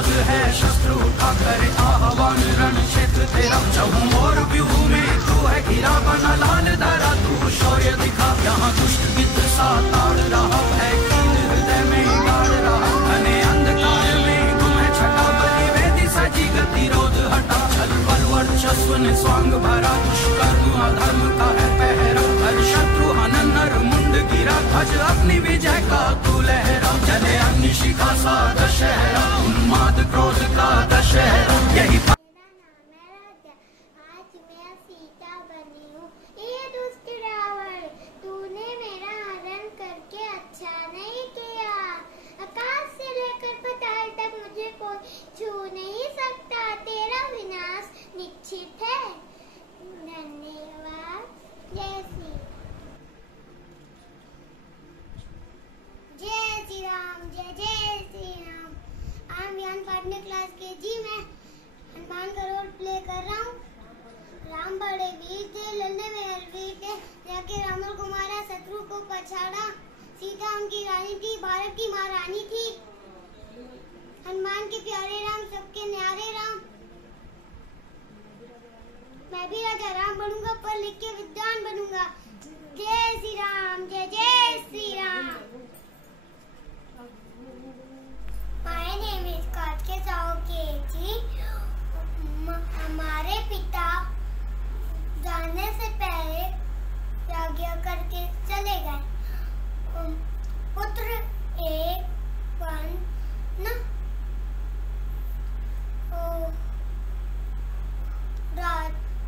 नाग है शस्त्र उठा करे आह्वान रण क्षेत्र तेरा चहु और व्यूह में तू है घिरा बना लाल धारा तू शौर्य दिखा यहाँ दुष्ट गिद्ध सा ताड़ रहा है कीन हृदय में गाड़ रहा घने अंधकार में गुम है छटा बलि वेदी सजी गतिरोध हटा छल बल वर्चस्व ने स्वांग भरा दुष्कर्म अधर्म का है पहरा हर शत्रु हनन नर मुंड गिरा ध्वज अपनी विजय का तू लहरा चले अग्नि शिखा सा दशहरा उन्माद क्रोध का दशहरा यही छू नहीं सकता तेरा विनाश निश्चित है। धन्यवाद। जय श्री राम। जय Shri Ram. I am N partner class के जी में हनुमान का रोल प्ले कर रहा हूँ। राम बड़े वीर थे, लड़ने में हरवीर थे, जाके रावण को मारा, शत्रु को पछाड़ा। सीता उनकी रानी थी, भारत की महारानी थी। हनुमान के प्यारे राम, सबके न्यारे राम। मैं भी राजा राम बनूंगा, पर लिख के विद्वान बनूंगा। जय श्री राम। जय Shri Ram. My name is Kartikeya Sahu KG. हमारे पिता जाने से पहले यज्ञ करके चले गए। पुत्र एक वन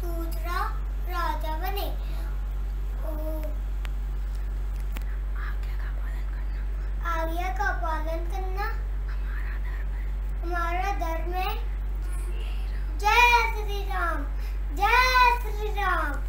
दूसरा राजा बने। आज्ञा का पालन करना हमारा धर्म है। जय श्री राम। जय Shri Ram.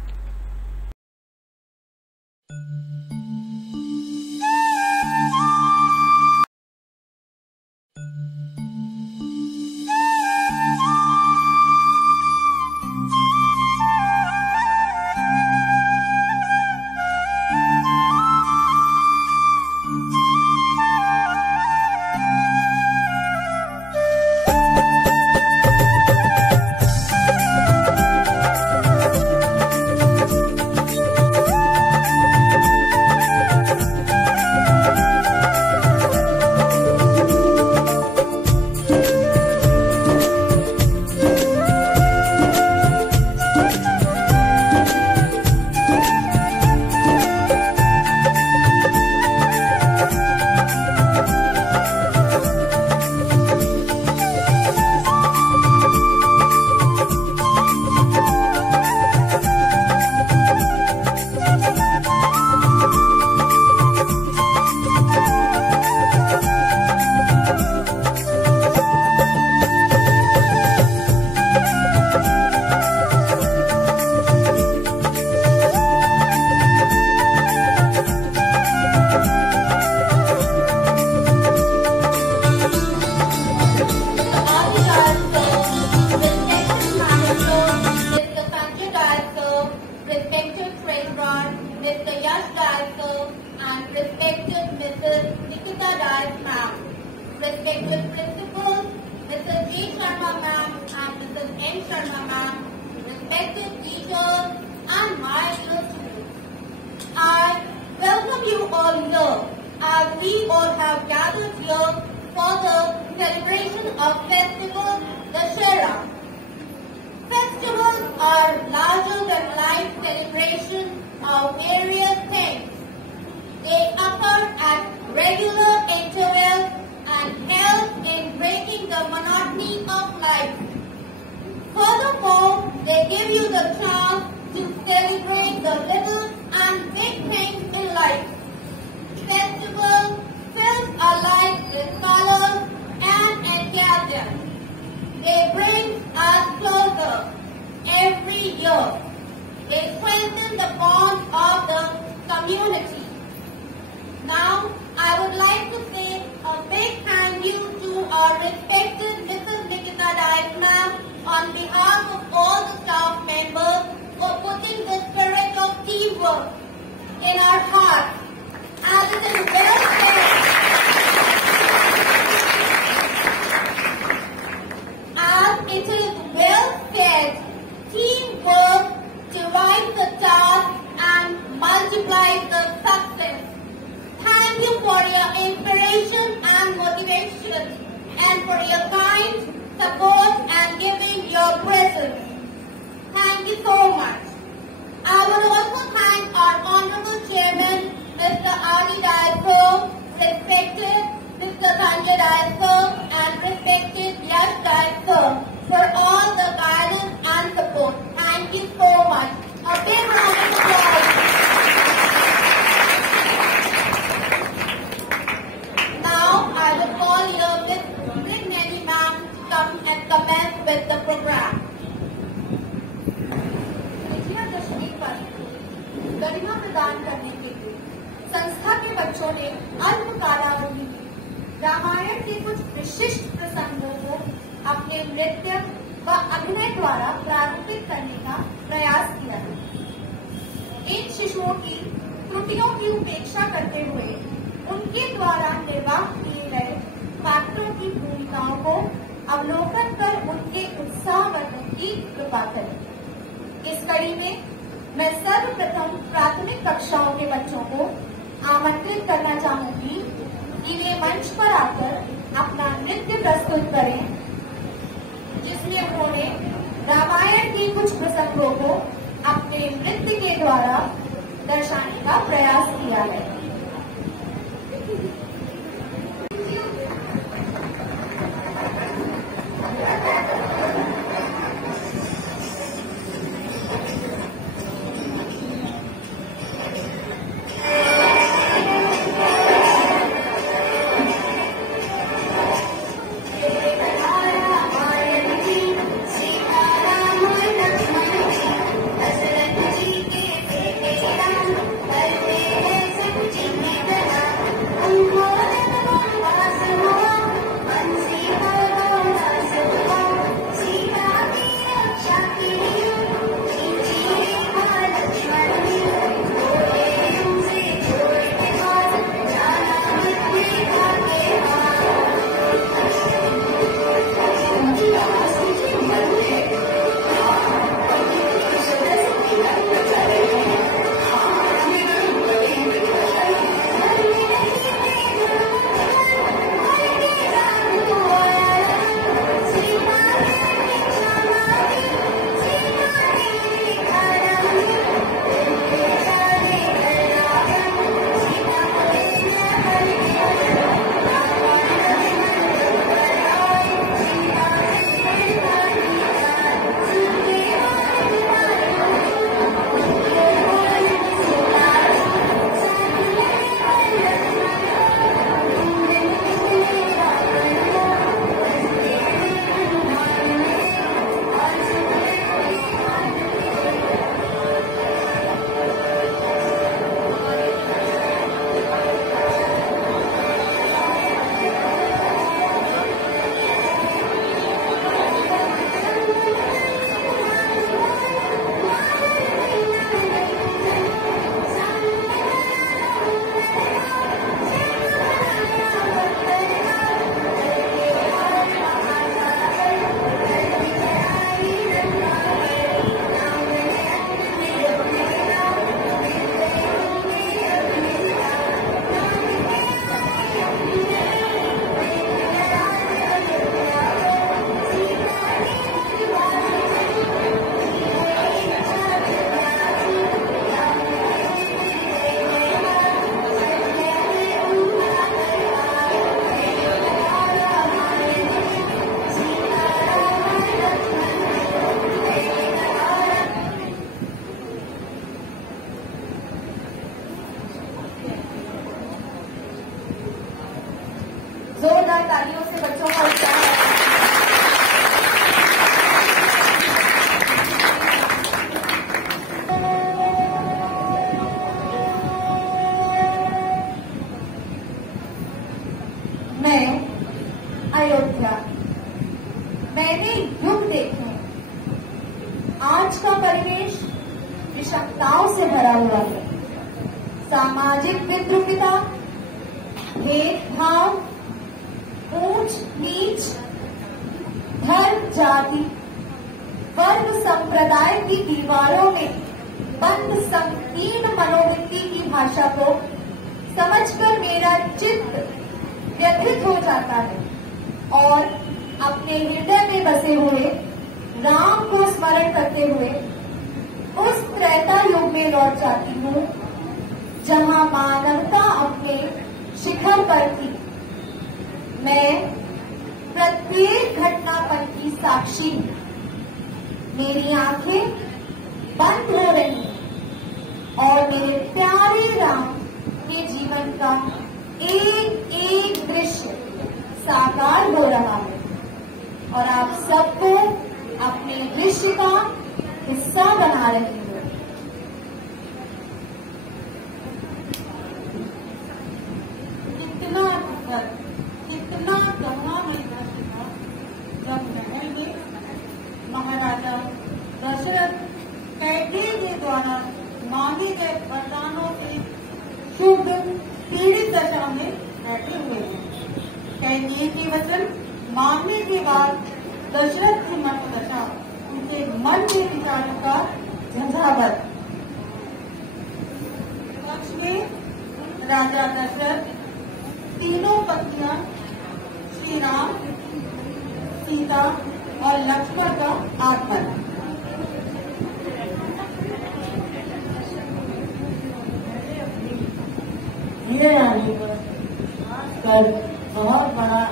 Respected principals, Mrs. G. Sharma ma'am and Mrs. N. Sharma ma'am, respected teachers and my dear students, I welcome you all here as we all have gathered here for the celebration of festival Dussehra. Festivals are larger than life celebrations of various things. They occur at regular intervals and help in breaking the monotony of life. Furthermore, they give you the chance to celebrate the little and big things in life. Festivals fill our lives with colors and enthusiasm. They bring us closer every year. They strengthen the bond of the community. Now, I would like to say a big thank you to our respected Mrs. Nikita Dias ma'am on behalf of all the staff members for putting the spirit of teamwork in our hearts. As it is well said, like the success. Thank you for your inspiration and motivation and for your kind support and giving your presence. Thank you so much. I would also thank our Honorable Chairman, Mr. Adi Dayasur, respected Mr. Sanjay Dayasur and respected Yash Dayasur for all the guidance and support. Thank you so much. A big round of applause. Now I will call your Miss Brignani ma'am to come and commence with the program. Vijayadashami पर गरिमा प्रदान करने के लिए संस्था के बच्चों ने अल्प कालावधि में रामायण के कुछ विशिष्ट प्रसंगों को अपने नृत्य व अभिनय द्वारा प्रारूपित करने का प्रयास किया है। इन शिशुओं की त्रुटियों की उपेक्षा करते हुए उनके द्वारा निर्वाह किए गए पात्रों की भूमिकाओं को अवलोकन कर उनके उत्साहवर्धन की कृपा करें। इस कड़ी में मैं सर्वप्रथम प्राथमिक कक्षाओं के बच्चों को आमंत्रित करना चाहूंगी कि वे मंच पर आकर अपना नृत्य प्रस्तुत करें, जिसमें उन्होंने रामायण के कुछ प्रसंगों को अपने नृत्य के द्वारा दर्शाने का प्रयास किया है। जोरदार तालियों से बच्चों का उत्साह मैं अयोध्या, मैंने युग देखे। आज का परिवेश विषमताओं से भरा हुआ है। सामाजिक विद्रुपता, भेदभाव, ऊंच नीच, धर्म, जाति, वर्ग, संप्रदाय की दीवारों में बंद संकीर्ण मनोवृत्ति की भाषा को समझकर मेरा चित्त व्यथित हो जाता है और अपने हृदय में बसे हुए राम को स्मरण करते हुए उस त्रेता युग में लौट जाती हूँ जहाँ मानवता अपने शिखर पर थी। मैं प्रत्येक घटनापल की साक्षी हूँ। मेरी आंखें बंद हो रही हैं और मेरे प्यारे राम के जीवन का एक एक दृश्य साकार हो रहा है और आप सबको अपने दृश्य का हिस्सा बना रही हो। कितना गहरा महीना था जब महल में महाराजा दशरथ कैकेयी के द्वारा मांगे गए वरदानों से शुभ पीड़ित दशा में बैठे हुए हैं। कैकेयी के वचन मानने के बाद दशरथ की मनोदशा उनके मन के विचारों का झंझावत। पक्ष में राजा दशरथ तीनों पत्नियां श्री राम, सीता और लक्ष्मण का आगमन। ये आने पर बहुत बड़ा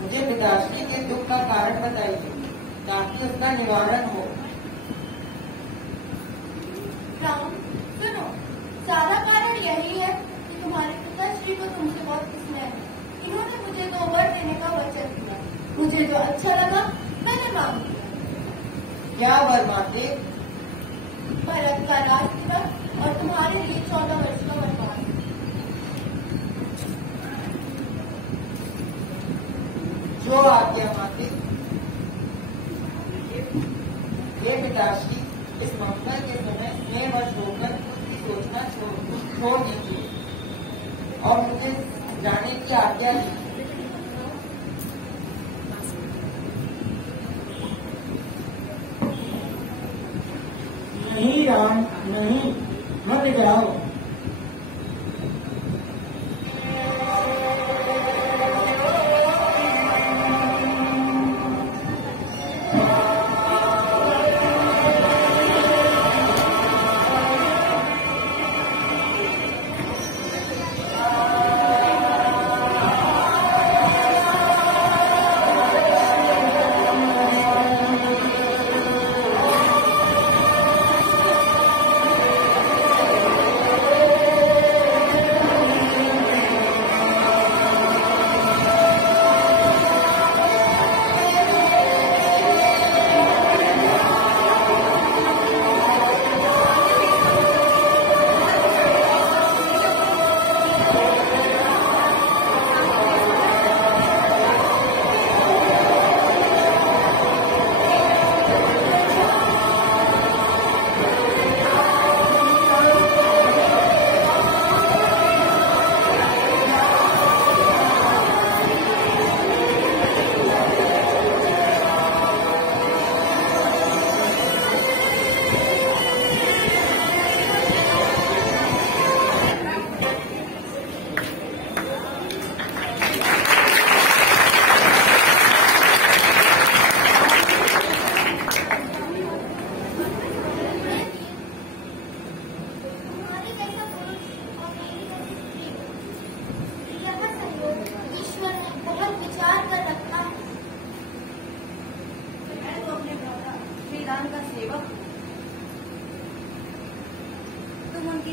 मुझे पिताश्री के दुख का कारण बताइए ताकि उसका निवारण हो। राम, सुनो, सारा कारण यही है कि तुम्हारे पिताश्री को तुमसे बहुत स्नेह है। इन्होंने मुझे 2 वर देने का वचन दिया। मुझे जो अच्छा लगा मैंने मांग लिया। क्या वर मांगे? भरत का राज तिलक और तुम्हारे लिए 14 वर्ष का वनवास। जो आज्ञा मांगे। हे पिताश्री, इस मंगल के समय स्नेहवश होकर उसकी सोचना छोड़ दीजिए और मुझे जाने की आज्ञा दीजिए। नहीं राम, नहीं, मत जाओ।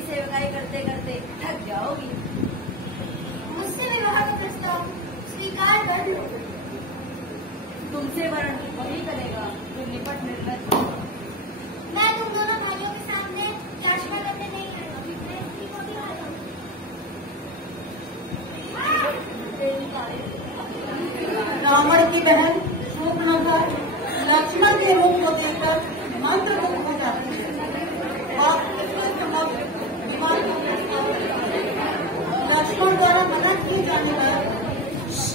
सेवकाई करते करते थक जाओगी। मुझसे विवाह का प्रस्ताव स्वीकार कर लो। तुमसे वरण वही करेगा जो निपट निर्लज। मैं तुम दोनों भाइयों के सामने याचना करने नहीं आऊंगी। मैं स्त्री को भी रावण की बहन शूर्पणखा लक्ष्मण के रूप को देखकर मंत्रमुग्ध हो जाती है। लक्ष्मण द्वारा मना किए जाने पर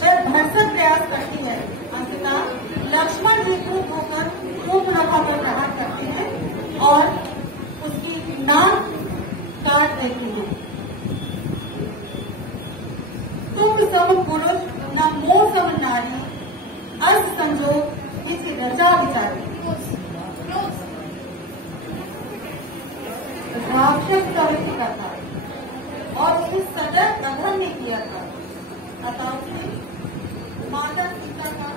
वह भरसक प्रयास करती है। अंततः लक्ष्मण दिया था। अतः उसने माता सीता का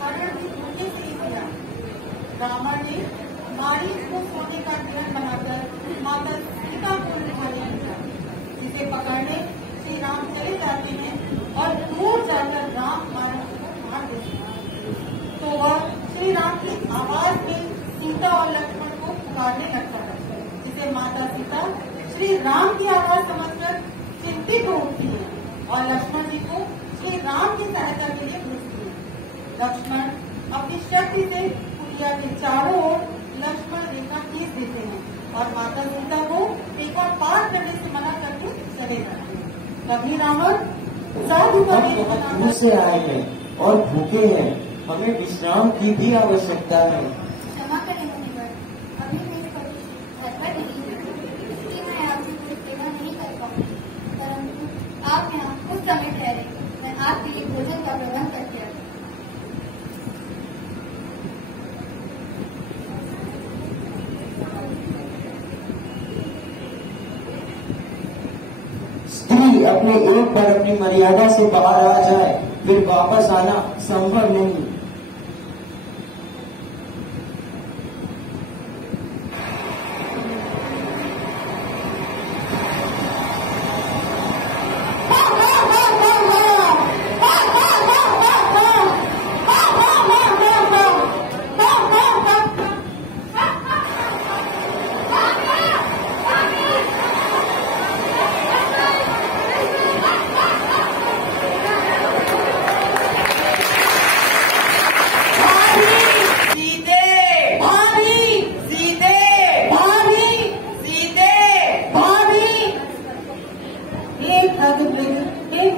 हरण भी धोखे से ही किया। रावण ने मारीच को सोने का ग्रहण बनाकर माता सीता को लुभाने दिया, जिसे पकड़ने श्री राम चले जाते हैं और दूर जाकर राम मारण को मार देते हैं। तो वह श्री राम की आवाज में सीता और लक्ष्मण को पुकारने लगता है, जिसे माता सीता श्री राम की आवाज समझकर चिंतित हो उठती है और लक्ष्मण जी को श्री राम की सहायता के लिए पूछती है। लक्ष्मण अपनी शक्ति से कुटिया के चारों ओर लक्ष्मण रेखा खींच देते हैं और माता सीता को एक बार पार करने से मना करके चले जाते हैं। तभी रावण साधु का वेश बनाकर दूर से आए हैं और भूखे हैं, हमें विश्राम की भी आवश्यकता है। क्षमा करें मुनिवर, अभी मेरी परिस्थिति घर पर नहीं है, इसलिए मैं आपकी कोई सेवा नहीं कर पाऊंगी, परंतु आप यहाँ कुछ समय ठहरे, मैं आपके लिए भोजन का प्रबंध करके आऊँ। स्त्री अपने एक बार अपनी मर्यादा से बाहर आ जाए फिर वापस आना संभव नहीं।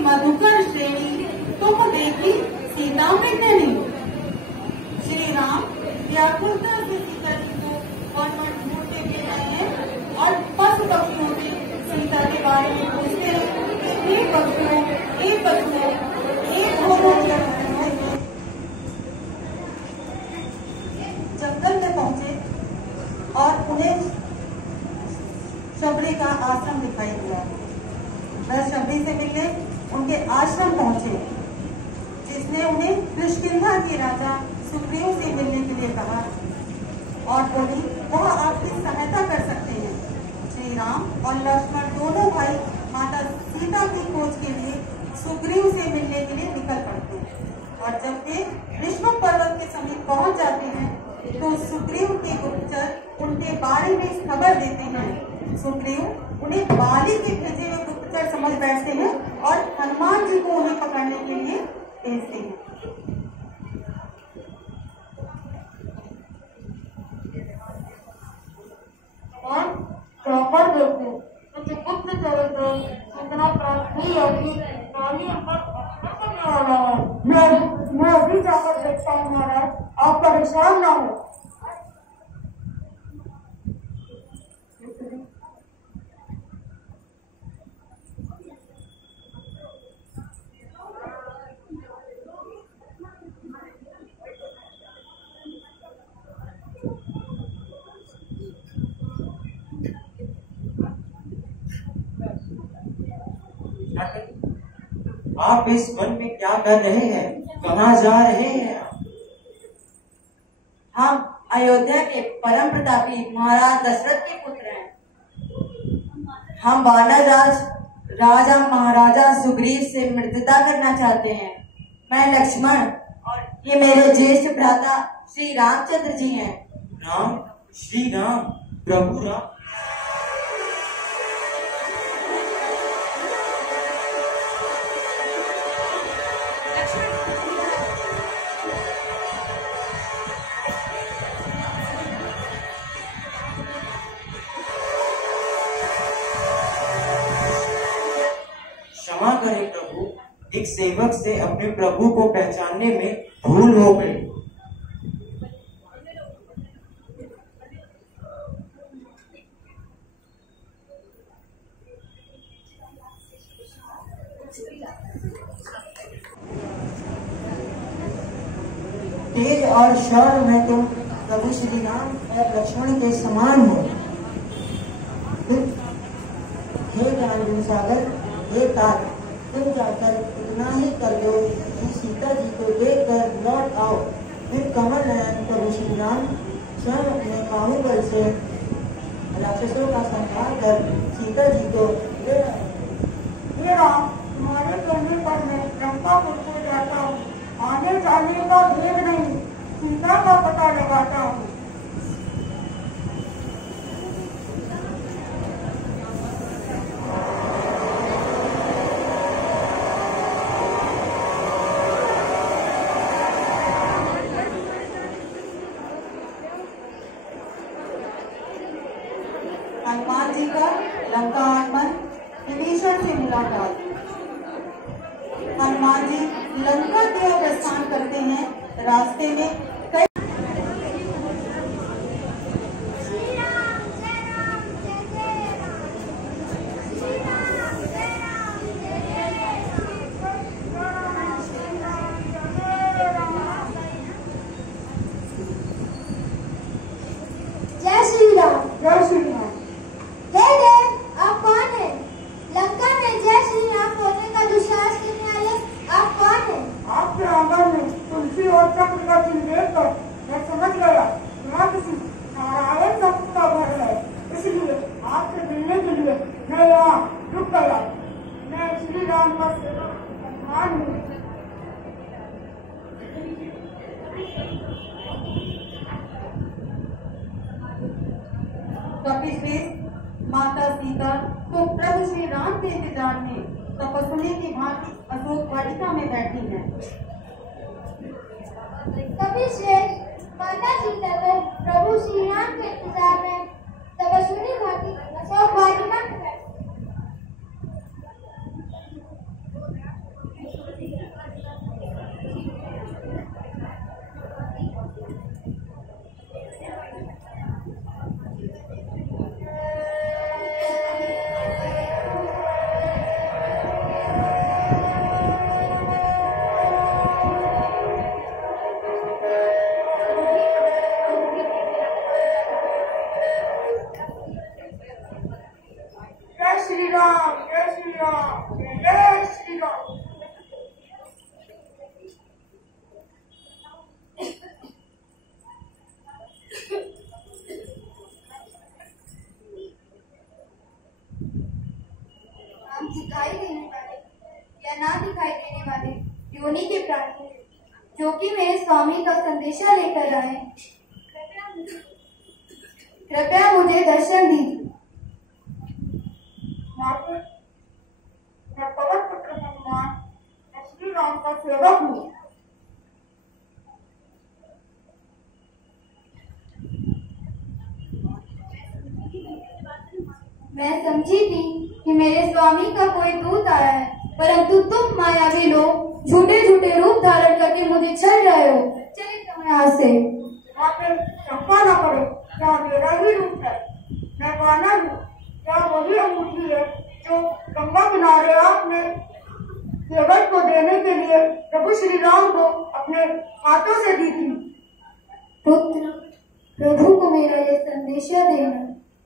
मधुकर श्रेणी तुम देखी सीता मिलने नहीं। श्री राम व्याकुलता से सीता जी को वन ढूंढते हुए आए हैं और पशु पक्षियों से सीता के बारे में पूछते हैं कि ये पक्षियों जंगल में पहुंचे और उन्हें शबरी का आश्रम दिखाई दिया। वह शबरी से मिलने उनके आश्रम पहुंचे, जिसने उन्हें किष्किंधा के राजा सुग्रीव से मिलने के लिए कहा और बोली वह आपकी सहायता कर सकते हैं। श्री राम और लक्ष्मण दोनों भाई माता सीता की खोज के लिए सुग्रीव से मिलने के लिए निकल पड़ते हैं और जब वे ऋषभ पर्वत के समीप पहुंच जाते हैं तो सुग्रीव के गुप्तचर उनके बारे में खबर देते हैं। सुग्रीव उन्हें बाली के भेजे हुए गुप्तचर समझ बैठते हैं और हनुमान जी को उन्हें पकड़ने के लिए भेजते हैं। और प्रॉपर देखो कुछ गुप्तचरों से सूचना प्राप्त हुई है कि रानी करने वाला है। मैं अभी जाकर देखता हूँ महाराज, आप परेशान ना हो। आप इस वन में क्या कर रहे हैं? कहाँ जा रहे हैं आप? हम अयोध्या के परम प्रतापी महाराज दशरथ के पुत्र हैं। हम वानर राजा महाराजा सुग्रीव से मित्रता करना चाहते हैं। मैं लक्ष्मण और ये मेरे ज्येष्ठ भ्राता श्री रामचंद्र जी हैं। राम, श्री राम, प्रभु राम। क्षमा करें प्रभु, एक सेवक से अपने प्रभु को पहचानने में भूल हो गई। तेज और शौर्य में तुम प्रभु श्री राम और लक्ष्मण के समान हो। हे ज्ञान सागर, हे काल, तुम जाकर इतना ही कर लो कि सीता जी को देखकर लौट आओ। फिर कमल नयन प्रभु श्री राम स्वयं अपने बाहुबल से राक्षसों का संहार कर सीता जी को ले आए। हे राम, तुम्हारे कहने पर मैं लंकापुर को जाता हूँ। आने जाने का भेद नहीं, सीता का पता लगाता हूँ। हनुमान जी का लंका आगमन, विभीषण से मुलाकात। हनुमान जी लंका की ओर प्रस्थान करते हैं। रास्ते में कई श्री राम जय राम जय जय राम, श्री राम जय राम जय जय राम, श्री राम जय राम। जय श्री राम। जय श्री राम। हे देव, आप कौन हैं? लंका में जय श्री राम बोलने का दुस्साहस करने वाले आप कौन हैं? आपके आंगन में तुलसी और चक्र का चिन्ह देखकर मैं समझ गया यहाँ किसी नारायण का कुत्ता घर है, इसलिए आपसे मिलने के लिए मैं यहाँ रुक गया। मैं श्री राम का सेवक हनुमान हूँ। कपिश्रेष्ठ माता सीता तो प्रभु श्री राम के इंतजार में तपस्वी की भांति अशोक वाटिका में बैठी हैं। कपिश्रेष्ठ माता सीता को प्रभु श्री राम के इंतजार में तपस्वी भांति अशोक वाटिका में बैठी। जय श्री राम, जय श्री राम, जय श्री राम। हम दिखाई देने वाले या ना दिखाई देने वाले योनि के प्राणी जो कि मेरे स्वामी का संदेशा लेकर आए, कृपया मुझे दर्शन दीजिए। माता, मैं पवन पुत्र हनुमान, मैं श्री राम का सेवक हूँ। मैं समझी थी कि मेरे स्वामी का कोई दूत आया है, परंतु तुम मायावी लोग झूठे झूठे रूप धारण करके मुझे छल रहे हो। चले जाओ यहाँ से। माता, शंका न करो, क्या मेरा ही रूप है? मैं वानर हूँ। क्या वही अंगूठी है जो गंगा किनारे आपने सेवक को देने के लिए प्रभु श्री राम को अपने हाथों से दी थी? पुत्र, प्रभु को मेरा यह संदेशा देना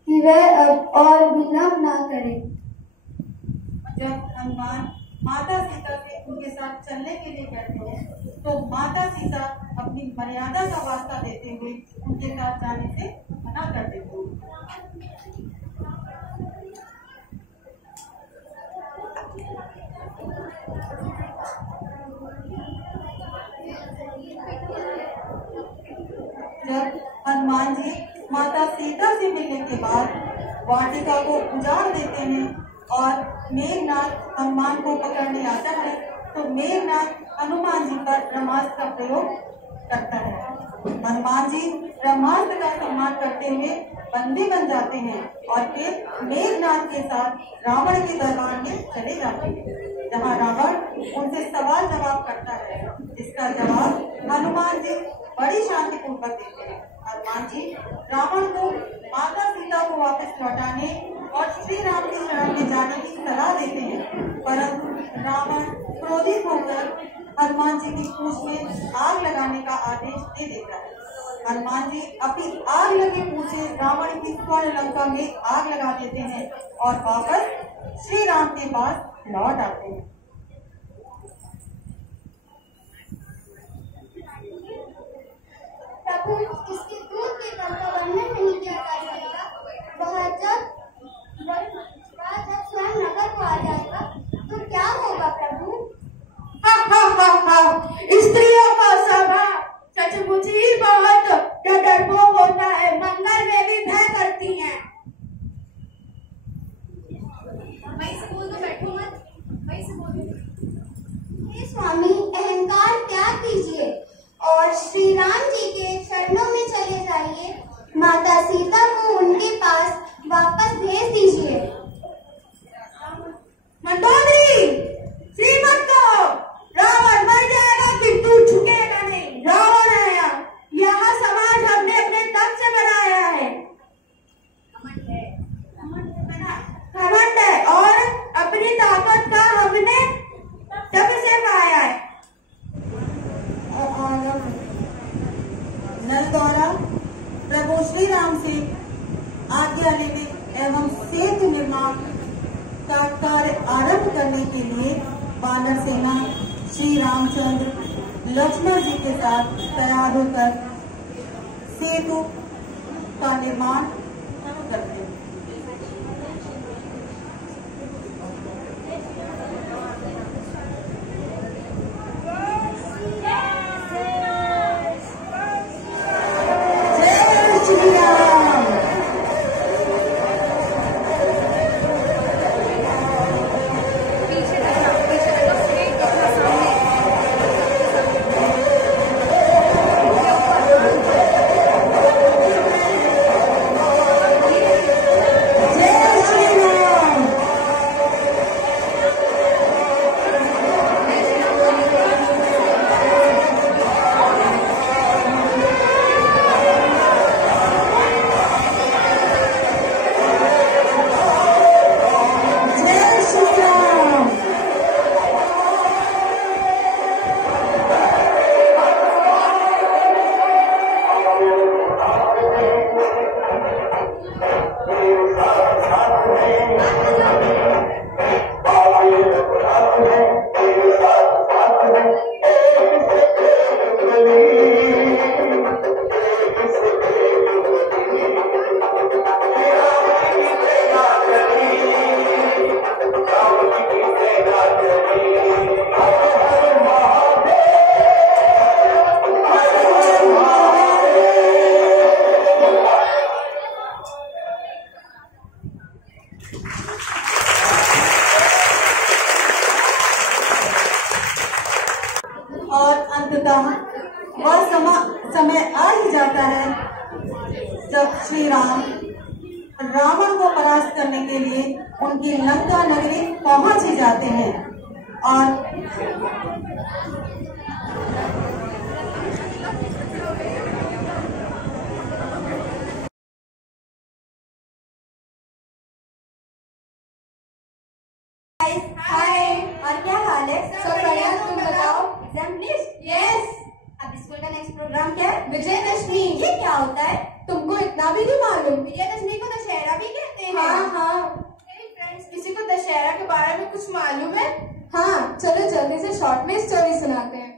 कि वह अब और विलंब ना करे। जब हनुमान माता सीता से उनके साथ चलने के लिए कहते हैं तो माता सीता अपनी मर्यादा का वास्ता देते हुए उनके साथ जाने से मना कर देती हैं। जब हनुमान जी माता सीता से मिलने के बाद वाटिका को उजाड़ देते हैं और मेघनाथ हनुमान को पकड़ने आता है तो मेघनाथ हनुमान जी पर ब्रह्मास्त्र का प्रयोग करता है। हनुमान जी ब्रह्मास्त्र का सम्मान करते हुए बंदी बन जाते हैं और फिर मेघनाथ के साथ रावण के दरबार में चले जाते हैं, जहाँ रावण उनसे सवाल जवाब करता है। इसका जवाब हनुमान जी बड़ी शांतिपूर्वक देते हैं। हनुमान जी रावण को माता सीता को वापस लौटाने और श्री राम की शरण में जाने की सलाह देते हैं, परंतु रावण क्रोधित होकर हनुमान जी की पूंछ में आग लगाने का आदेश दे देता है। हनुमान जी अपनी आग लगे मुंह से रावण की स्वर्ण लंका में आग लगा देते हैं और वापस श्री राम के पास लौट आते हैं। प्रभु, इसके दूध के कल का वर्णन नहीं किया जा सकता। वह जब स्वयं नगर को आ जाएगा तो क्या होगा प्रभु? स्त्रियों का स्वभाव सचमुच ही बहुत डरपोक होता है। मंगल में भी भय करती हैं। मैं से बोल दो, बैठो मत, मैं से बोल दो। हे स्वामी, अहंकार त्याग कीजिए और श्री राम जी के चरणों में चले जाइए। माता सीता को उनके पास वापस भेज दीजिए। मंडोदरी, श्रीमत को रावण मर जाएगा फिर तू झुकेगा नहीं। रावण है यहाँ समाज हमने अपने दम से बनाया है। घमंड है और अपनी ताकत का हमने तब से पाया है। नल द्वारा प्रभु श्री राम से आज्ञा लेने एवं सेतु निर्माण का कार्य आरंभ करने के लिए वानर सेना श्री रामचंद्र लक्ष्मण जी के साथ तैयार होकर सेतु का निर्माण करते हैं। और अंततः वह समय आ ही जाता है जब श्री राम रावण को परास्त करने के लिए उनकी लंका नगरी पहुंच ही जाते हैं। और और क्या हाल है? सब बढ़िया। तुम बताओ। Exam list? यस। अब स्कूल का नेक्स्ट प्रोग्राम क्या है? विजयदशमी। ये क्या होता है? तुमको इतना भी नहीं मालूम? विजयदशमी को दशहरा भी कहते हैं। हाँ। फ्रेंड्स, किसी को दशहरा के बारे में कुछ मालूम है? हाँ, चलो जल्दी से शॉर्ट में स्टोरी सुनाते हैं।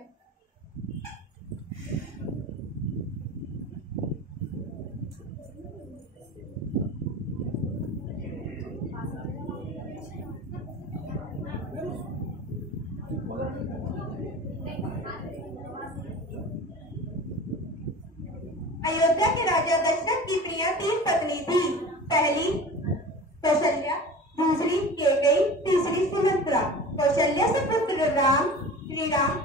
अयोध्या के राजा दशरथ की प्रिया 3 पत्नी थी। पहली कौशल्या, दूसरी कैकेयी, तीसरी सुमित्रा। कौशल्या से पुत्र राम, श्री राम,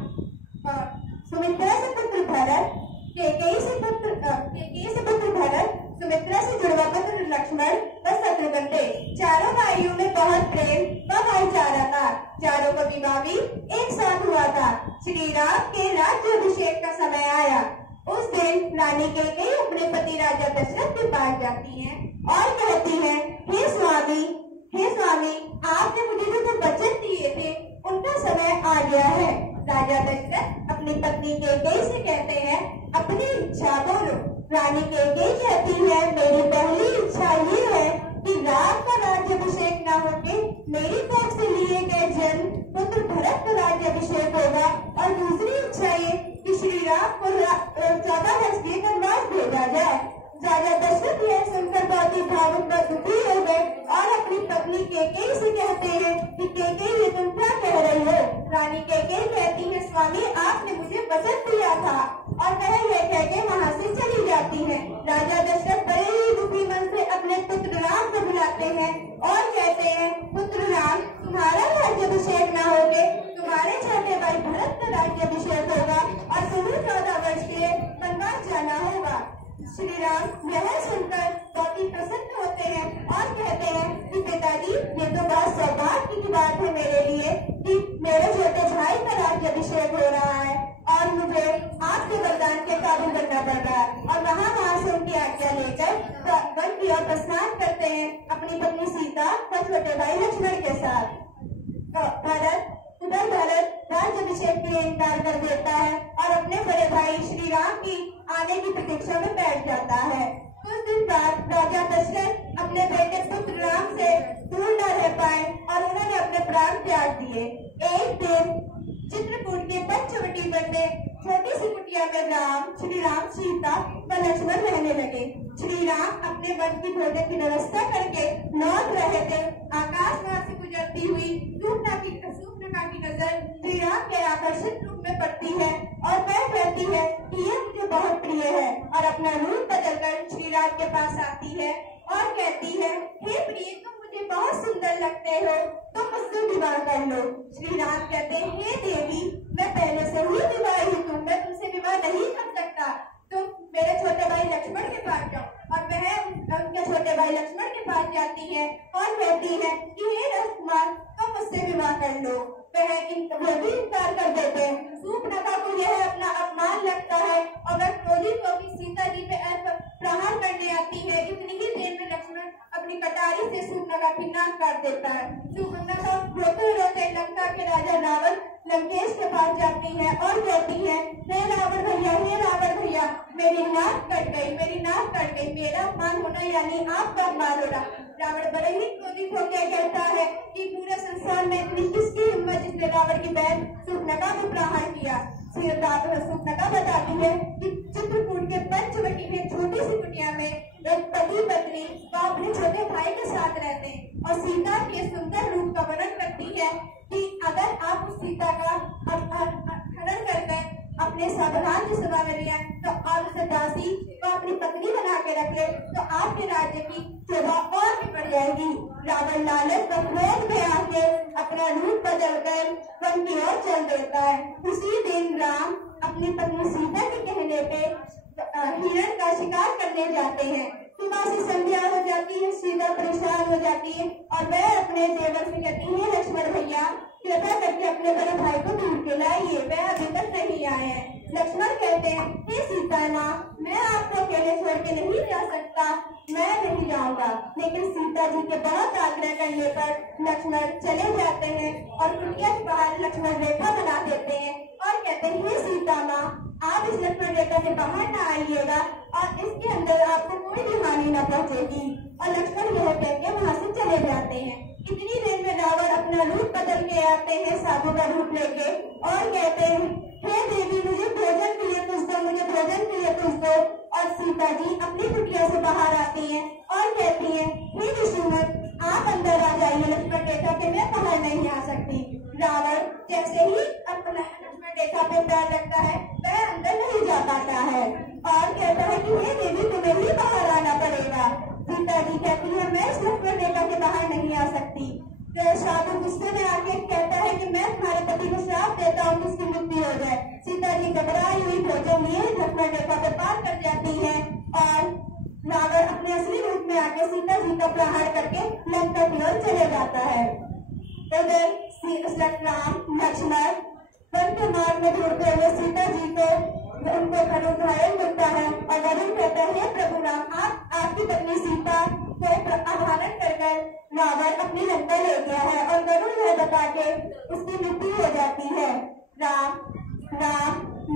और सुमित्रा से पुत्र भरत, कैकेयी से पुत्र भरत, सुमित्रा से जुड़वा पुत्र लक्ष्मण व शत्रुघ्न थे। चारों भाइयों में बहुत प्रेम व भाईचारा था। चारों का विवाह भी एक साथ हुआ था। श्री राम के राज्याभिषेक का समय आया। उस दिन रानी कैकेयी अपने पति राजा दशरथ के पास जाती हैं और कहती हैं, हे स्वामी, आपने मुझे जो वचन दिए थे उनका समय आ गया है। राजा दशरथ अपनी पत्नी कैकेयी से कहते हैं, अपनी इच्छा बोलो। रानी कैकेयी कहती है, मेरी पहली इच्छा ये है कि राम का राज्याभिषेक न होके मेरी कोख से लिए गए जन्म पुत्र भरत का राज्याभिषेक होगा। और दूसरी इच्छा ये कि श्री राम को 14 वर्ष के वनवास राजा दशरथ यह सुनकर बहुत ही भावुक व दुखी हो गए और अपनी पत्नी कैकेयी से कहते हैं कि कैकेयी ये तुम क्या कह रही हो। रानी कैकेयी कहती है, स्वामी आपने मुझे वचन दिया था, और वह यह कह के वहाँ से चली जाती है। राजा दशरथ बड़े ही दुखी मन से अपने पुत्र राम को बुलाते हैं और कहते हैं, पुत्र राम तुम्हारा राज्याभिषेक न होगे, तुम्हारे छोटे भाई भरत का राज्याभिषेक होगा और तुम्हें 14 वर्ष के वनवास जाना होगा। श्री राम यह सुनकर बहुत ही प्रसन्न होते हैं और कहते हैं कि पिताजी ये तो बहुत सौभाग्य की बात है मेरे लिए कि मेरे छोटे भाई का राज्याभिषेक हो रहा है और मुझे आपके वरदान के काबू करना पड़ रहा है। और वहाँ से उनकी आज्ञा लेकर वन की ओर प्रस्थान करते हैं अपनी पत्नी सीता और छोटे भाई लक्ष्मण के साथ। भरत राज्याभिषेक के लिए इंकार कर देता है और अपने बड़े भाई श्री राम की आने की प्रतीक्षा में बैठ जाता है। कुछ दिन बाद राजा दशरथ अपने बेटे पुत्र राम से दूर न रह पाए और उन्होंने अपने प्राण त्याग दिए। एक दिन चित्रकूट के पंचवटी वन में छोटी सी कुटिया में श्री राम सीता व लक्ष्मण रहने लगे। श्री राम अपने वन की भोजन की व्यवस्था करके लौट रहे थे। आकाश वहाँ से गुजरती हुई सूर्पनखा की नजर श्री राम के आकर्षित रूप में पड़ती है और वह कहती है कि ये मुझे बहुत प्रिय है और अपना रूप बदलकर श्री राम के पास आती है और कहती है, हे प्रिय तुम मुझे बहुत सुंदर लगते हो, तुम मुझसे विवाह कर लो। श्री राम कहते हैं, हे देवी मैं पहले से ही विवाहित हूँ, मैं तुमसे विवाह नहीं कर सकता, तुम मेरे छोटे भाई लक्ष्मण के पास जाओ। और वह उनके छोटे भाई लक्ष्मण के पास जाती है और कहती है कि हे राजकुमार तुम मुझसे विवाह कर लो। वह भी इंकार कर देते हैं। सूर्पनखा को यह अपना अपमान लगता है और वह क्रोधित होकर सीता जी पे प्रहार करने आती है। इतनी ही देर में लक्ष्मण अपनी कटारी से सूर्पनखा की नाक काट देता है। सूर्पनखा रोते रोते लंका के राजा रावण लंकेश के पास जाती है और कहती है, हे रावण भैया मेरी नाक कट गई, मेरा अपमान होना यानी आपका अपमान होना। रावण बड़े ही क्रोधित होकर कहता है कि पूरे संसार में इतनी किसकी हिम्मत जिसने रावण की बहन सूर्पनखा को प्रहार किया। सूर्पनखा बताती है कि चित्रकूट के पंचवटी में छोटी सी कुटिया में एक पति पत्नी अपने छोटे भाई के साथ रहते हैं और सीता के सुंदर रूप का वर्णन करती है कि अगर आप उस सीता का हनन करके अपने सावधान से सभा में लिया तो आप उसे दासी को अपनी पत्नी बना के रखे तो आपके राज्य की शोभा और भी बढ़ जाएगी। रावण लालच व क्रोध में आके अपना रूप बदलकर वन की ओर चल देता है। उसी दिन राम अपनी पत्नी सीता के कहने पे हिरण का शिकार करने जाते हैं। सुबह से संध्या हो जाती है, सीता परेशान हो जाती है और वह अपने देवर से कहती है, लक्ष्मण भैया कृपया करके अपने बड़े भाई को ढूंढ के लाइए, वह अभी तक नहीं आए हैं। लक्ष्मण कहते हैं, हे सीता माँ मैं आपको अकेले छोड़ के नहीं जा सकता, मैं नहीं जाऊंगा। लेकिन सीता जी के बहुत आग्रह करने पर लक्ष्मण चले जाते हैं और कुटिया के बाहर लक्ष्मण रेखा बना देते हैं और कहते हैं, हे सीता माँ आप इस लक्ष्मण रेखा से बाहर न आइएगा और इसके अंदर आपको कोई भी हानि न पहुंचेगी। और लक्ष्मण यह कह के वहाँ से चले जाते हैं। इतनी देर में रावण अपना रूप बदल के आते हैं, साधु का रूप लेके और कहते हैं, हे देवी मुझे भोजन के लिए कुछ दो, मुझे भोजन के लिए कुछ दो। और सीता जी अपनी कुटिया से बाहर आती हैं और कहती हैं, हे विष्णुमत आप अंदर आ जाइए, लक्ष्मण रेखा के मैं बाहर नहीं आ सकती। रावण जैसे ही अपना लक्ष्मण रेखा पे पैर रखता है वह अंदर नहीं जा पाता है और कहता है कि हे देवी तुम्हें ही बाहर आना पड़ेगा। सीता जी कहती है, मैं इस लक्ष्मण रेखा के बाहर नहीं आ सकती। साधु गुस्से में आके कहता है कि मैं तुम्हारे पति को श्राप देता हूँ कि उसकी मृत्यु हो जाए। सीता जी घबराई हुई भोजन लिए लक्ष्मण रेखा को पार कर जाती है और रावण अपने असली रूप में आके सीता जी का प्रहार करके लंका की ओर चले जाता है। उधर राम लक्ष्मण वन के मार्ग में ढूंढते हुए सीता जी को उनको घायल मिलता है और वरुण कहता है, हे प्रभु राम आपकी पत्नी सीता को अपहरण कर रावण अपनी लंका ले गया है और वरुण यह बता के उसकी मृत्यु हो जाती है। राम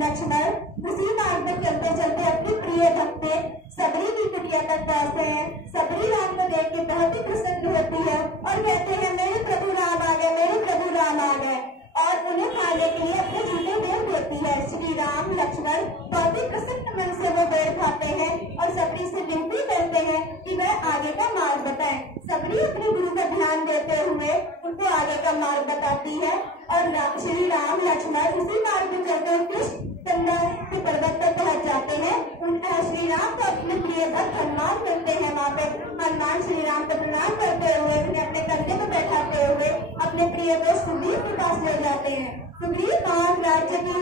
लक्ष्मण उसी मार्ग में चलते चलते अपनी प्रिय भक्ते सबरी की कुटिया तक पहुंचते हैं। सबरी राम को देख के बहुत ही प्रसन्न होती है और कहते हैं, मेरे प्रभु राम आ गए, मेरे प्रभु राम आ गए। और उन्हें खाने के लिए अपने झूले बेर देती है। श्री राम लक्ष्मण बहुत ही प्रसन्न मन से वो बेर खाते हैं और सबरी से विनती करते हैं कि वह आगे का मार्ग बताएं। सबरी अपने गुरु का ध्यान देते हुए उनको आगे का मार्ग बताती है और श्री राम लक्ष्मण उसी मार्ग में चलते हुए गंगा के पर्वत पर पहुंच जाते हैं। श्री राम को अपने प्रिय भक्त हनुमान मिलते हैं। वहाँ पे हनुमान श्री राम को प्रणाम करते हुए उन्हें अपने कंधे पर बैठाते हुए अपने प्रिय दोस्त सुग्रीव के पास ले जाते हैं। सुग्रीव मान राज्य की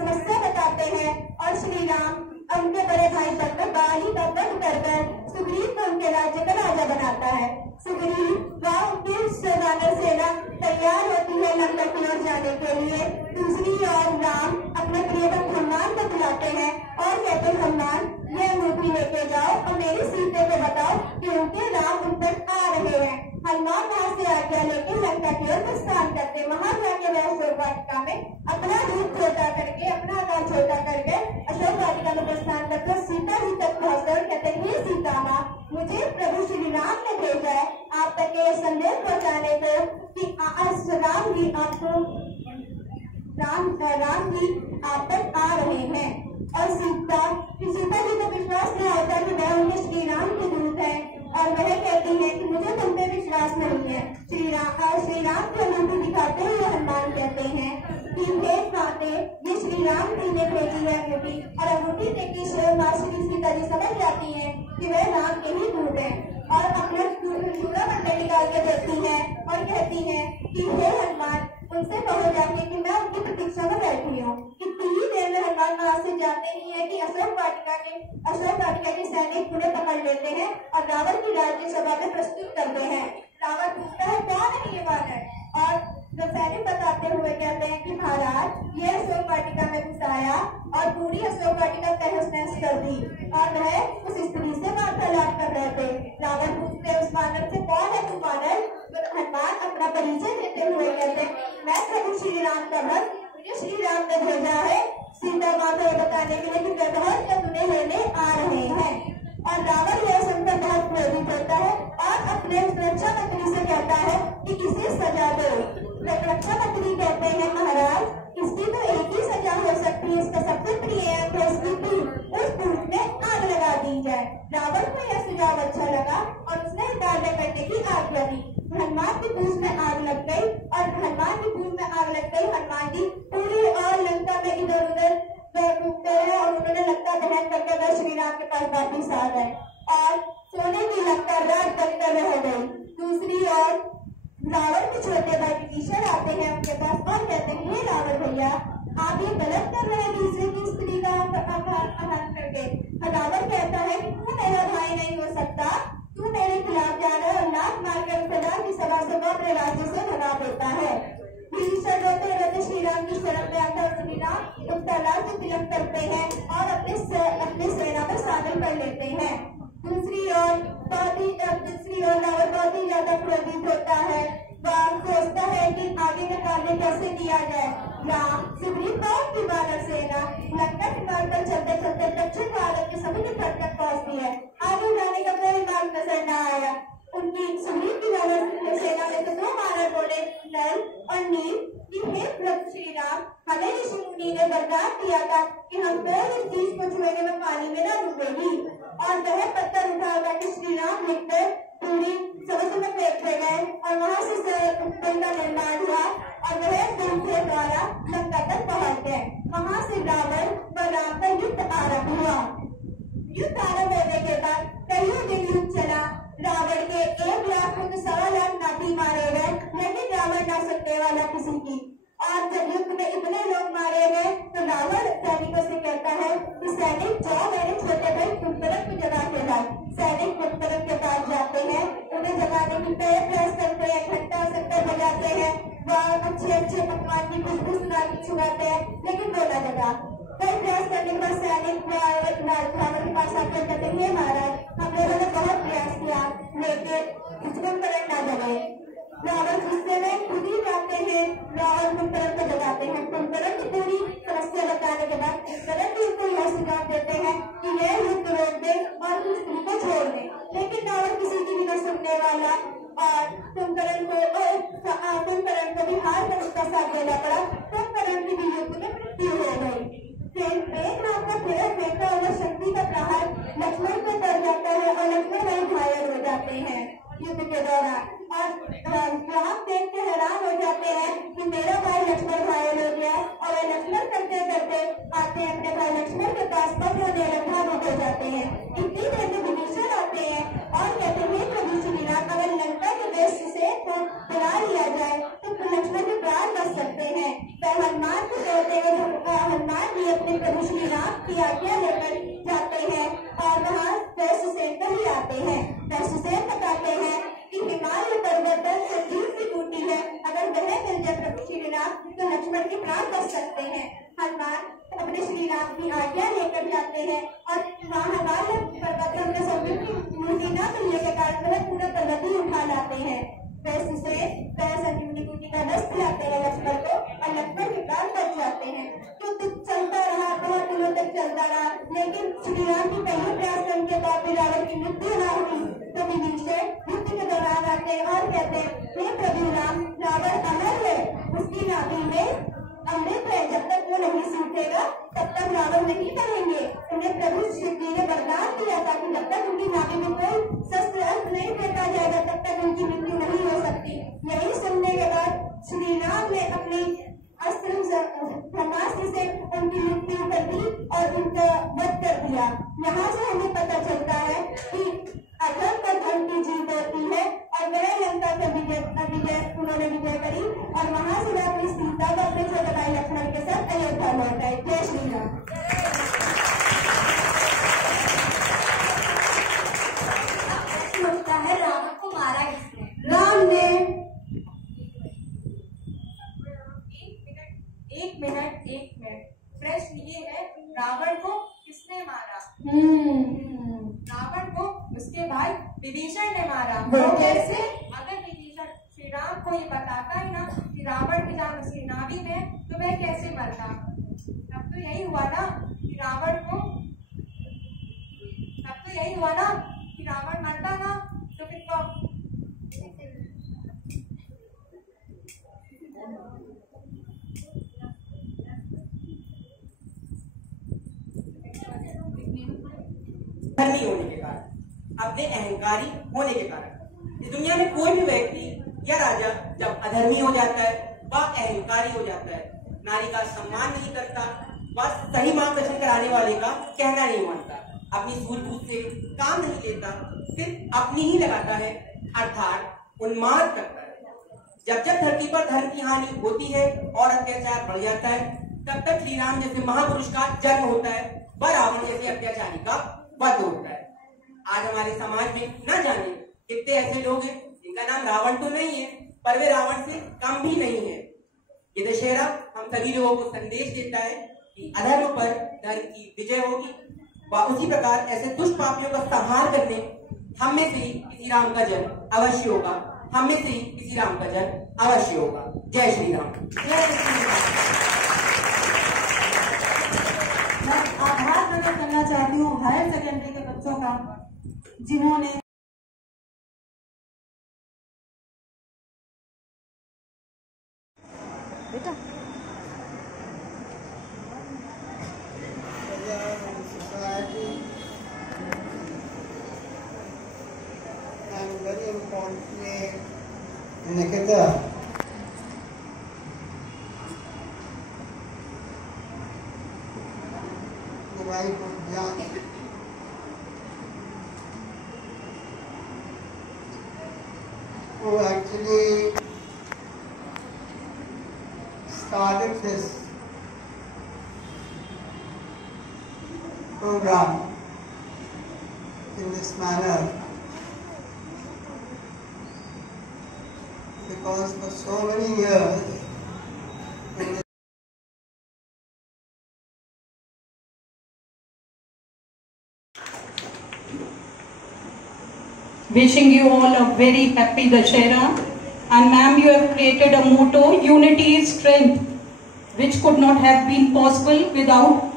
समस्या बताते हैं और श्री राम उनके बड़े भाई बाली का वध कर सुग्रीव को उनके राज्य का राजा बनाता है। सुग्रीव व उनकी वानर सेना तैयार होती है लंका की ओर जाने के लिए। दूसरी ओर राम अपने प्रिय भक्त हनुमान को बुलाते हैं और कहते हैं हनुमान ये अंगूठी लेके जाओ और मेरी सीते को बताओ कि उनके राम उन पर आ रहे हैं। हनुमान वहां से आज्ञा लेके लंका की ओर प्रस्थान करते। वहां जाके वह अशोक वाटिका में अपना रूप छोटा करके अपना आकार छोटा करके अशोक वाटिका में प्रस्थान करते सीता जी तक पहुंचकर कहते हे सीता माँ मुझे प्रभु श्री राम ने भेजा है आप तक ये संदेश पहुंचाने को कि राम जी आप तक आ रहे हैं। और सीता जी को विश्वास नहीं होता कि वह उनके श्री राम के दूत है और वह कहती है कि मुझे तुम पे विश्वास नहीं है। श्री राम को अंगूठी दिखाते हुए हनुमान कहते हैं कि हे माते ये श्री राम जी ने भेजी है अंगूठी और अंगूठी देखकर माँ श्री सीता जी समझ जाती है कि वह राम के ही दूत है और अपना चूड़ा मंडल निकाल के देती है और कहती है कि हे हनुमान उनसे कहो जाके कि मैं उनकी प्रतीक्षा में बैठी हूँ। कितनी ही देर में हनुमान वहां से जाते ही है कि अशोक वाटिका के सैनिक उन्हें पकड़ लेते हैं और रावण की राज्य सभा में प्रस्तुत करते हैं। रावण पूछता है कौन है ये वानर और जो सैनिक बताते हुए कहते हैं कि महाराज ये अशोक वाटिका में घुसाया और पूरी अशोक वाटिका तहस नहस कर दी और वह उस स्त्री से वार्तालाप कर रहे थे। रावण पूछते उस वानर से कौन है तू वानर? हनुमान अपना परिचय देते हुए कहते मैं प्रभु श्री राम का भक्त मुझे श्री राम ने भेजा है सीता माँ को बताने के लिए कि गदहर जब उन्हें लेने आ रहे हैं। और रावण यह सुनकर बहुत क्रोधित होता है और अपने रक्षा मंत्री से कहता है कि इसे सजा दो। रक्षा मंत्री कहते हैं महाराज इसकी तो एक ही सजा हो सकती है इसका सबसे प्रिय है इसकी पूछ उस पूछ में आग लगा दी जाए। रावण को यह सुझाव अच्छा लगा और उसने कार्य करने की आज्ञा दी। हनुमान की पूछ में आग लग गई और हनुमान जी पूरी और लंका में इधर उधर घूमते रहे और उन्होंने लंका दहन करके वह श्री राम के पास वापिस आ गए और सोने की लंका रात बनकर रह गई। दूसरी ओर रावण के छोटे भाई विभीषण आते हैं उनके पास और कहते हैं हे रावण भैया आप ये गलत कर रहे हैं दूसरे की स्त्री का अपहरण करके। रावण कहता है कि तू मेरा भाई नहीं हो सकता तू मेरे खिलाफ जा रहा है और लात मारकर सदा की सभा से अपने राज्य से भगा देता है। विभीषण रोते रोते श्री राम की शरण में आकर उस तालाब से तिलक करते हैं और अपनी सेना में शामिल कर लेते हैं। दूसरी ओर रावण बहुत ही ज्यादा क्रोधित होता है। वह सोचता है कि आगे का कार्य कैसे किया जाए। राम सुग्रीव बहुत की वानर सेना लंका के मार्ग पर चलते चलते दक्षिण भारत के सभी निकट तक पहुंचती है। आगे जाने का कोई मार्ग नजर न आया। उनकी सुग्रीव की वानर सेना में तो 2 वानर बोले नल और नील कि हे प्रभु श्री राम हमें ऋषि मुनि ने वरदान दिया था कि हम कोई इस चीज को छुएंगे में पानी में न डूबेगी और वह पत्थर उठाकर के श्री राम लिखकर पूरी समुद्र में फेंकते गए और वहां से पुल का निर्माण हुआ और वह पुल के द्वारा लंका तक पहुंच गए। वहां से रावण व राम का युद्ध आरंभ हुआ। युद्ध आरंभ होने के बाद कईयों दिन युद्ध चला। रावण के 1 लाख को 1.25 लाख नाती मारे गए लेकिन रावण न सुनने वाला किसी की। और जब युद्ध में इतने लोग मारे गए तो रावण सैनिकों से कहता है कि सैनिक जाओ मेरे छोटे भाई कुंभकर्ण को जगा के लाओ। सैनिक कुंभकर्ण के पास जाते हैं उन्हें जगाने की प्रयास करते हैं घंटा शंकर बजाते हैं वह अच्छे पकवान की खुशबू सुनाते हैं लेकिन वो न जगा। कई प्रयास करने के बाद सैनिक रावण के पास आकर कहते हैं महाराज हम लोगों ने बहुत प्रयास किया लेकिन कुंभकर्ण न जगे। रावण गुस्से में खुद ही जाते हैं रावण कुंभकर्ण को जगाते हैं। कुंभकर्ण की पूरी समस्या बताने के बाद कुंभकर्ण भी उनको यह सुझाव देते हैं कि यह युद्ध रोक दे और उस स्त्री को छोड़ दे लेकिन रावण किसी की भी न सुनने करने वाला, और कुंभकर्ण को भी हार कर उसका साथ देना पड़ा। कुंभकर्ण की भी युद्ध में मृत्यु हो गई। फिर एक नाम का फेंकता हुआ शक्ति का प्रहार लक्ष्मण को कर जाता है और लक्ष्मण वही घायल हो जाते हैं युद्ध के दौरान। और राम देख के हैरान हो जाते हैं कि मेरा भाई लक्ष्मण घायल हो गया, और वे लक्ष्मण करते करते आते हैं अपने भाई लक्ष्मण के पास, पर वो निरंतर हो जाते हैं। इतनी देर में विभीषण आते हैं और कहते हैं प्रभु श्री राम, अगर लंका के देश से को बुला लिया जाए तो लक्ष्मण के प्राण बच सकते हैं। वह हनुमान को कहते हैं, हनुमान भी अपने प्रभु श्री राम की आज्ञा लेकर जाते हैं और वहाँ वैश्वसेन पर ही आते हैं। वैश्वसेन बताते हैं कि हिमालय पर्वत पर संजीव की बूटी है, अगर वह मिल जाए प्रभु श्री राम तो लक्ष्मण के प्राण बच सकते हैं। हनुमान अपने श्री राम की आज्ञा लेकर जाते हैं और वहाँ हिमालय पर्वत पर उनके संजीव की बूटी न मिलने के कारण वह पूरा पर्वत ही उठा लाते हैं। वैश्वसेन वह संजीवनी बूटी का रस पिलाते हैं लक्ष्मण को और लक्ष्मण के प्राण बच जाते हैं। युद्ध चलता रहा, बहुत दिनों तक चलता रहा, लेकिन श्री राम की पहले प्रयास करने के बाद भी रावण की मृत्यु न हुई। तो विभीषण युद्ध के दौरान आते हैं और कहते हैं, हे प्रभु राम, रावण अमर है, उसकी नाभि में अमृत है, जब तक वो नहीं सूखेगा तब तक रावण नहीं करेंगे। उन्हें प्रभु शिव जी ने वरदान दिया था कि जब तक उनकी नाभि में कोई शस्त्र अस्त्र नहीं फेंका जाएगा तब तक उनकी मृत्यु नहीं हो सकती। यही सुनने के बाद श्री राम ने अपनी अस्त्र ब्रह्मास्त्र से उनकी मृत्यु कर दी और उनका वध कर दिया। यहाँ से हमें पता चलता है कि अधर्म पर धर्म की जीत होती है और वह लंका का उन्होंने विजय करी और वहां से अपनी सीता को अपने छोटे भाई लक्ष्मण के साथ अयोध्या लौट आए। जय श्री राम। सोचता है रावण को मारा किसने? राम ने। एक मिनट प्रश्न ये है, रावण को किसने मारा? रावण को उसके भाई विभीषण ने मारा। वो कैसे? अगर विभीषण श्री राम को ये बताता ही ना कि रावण की जान उसकी नाभि में, तो वह कैसे मरता? तब तो यही हुआ ना कि रावण मरता ना, तो फिर कब? धर्मी होने के कारण, अपने अहंकारी होने के कारण। इस दुनिया में कोई भी व्यक्ति या राजा जब अधर्मी हो जाता है, वह अहंकारी हो जाता है, नारी का सम्मान नहीं करता, वह सही मार्गदर्शन कराने वाले का कहना नहीं मानता, अपनी सूझबूझ से काम नहीं लेता, सिर्फ अपनी ही लगाता है, अर्थात उन्माद करता है। जब जब धरती पर धर्म की हानि होती है और अत्याचार बढ़ जाता है, तब तक श्री राम जैसे महापुरुष का जन्म होता है, वह रावण जैसे अत्याचारी का वध होता है। आज हमारे समाज में न जाने कितने ऐसे लोग हैं जिनका नाम रावण तो नहीं है, पर वे रावण से कम भी नहीं है। ये दशहरा हम सभी लोगों को संदेश देता है कि अधर्म पर धर्म की विजय होगी, व उसी प्रकार ऐसे दुष्ट पापियों का संहार करने हम में से ही किसी राम का जन्म अवश्य होगा, हम में से ही किसी राम का जन्म अवश्य होगा। जय श्री राम। मैं आभार प्रकट करना चाहती हूँ हायर सेकेंडरी के बच्चों का, जिन्होंने बेटा very importantly Nikita, the wife of John, who actually started this program in this manner. Because for so many years, wishing you all a very happy Dussehra, and ma'am, you have created a motto, unity is strength, which could not have been possible without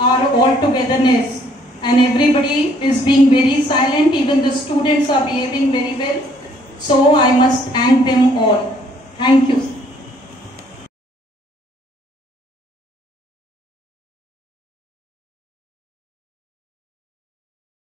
our all-togetherness. and everybody is being very silent. Even the students are behaving very well. So I must thank them all. Thank you.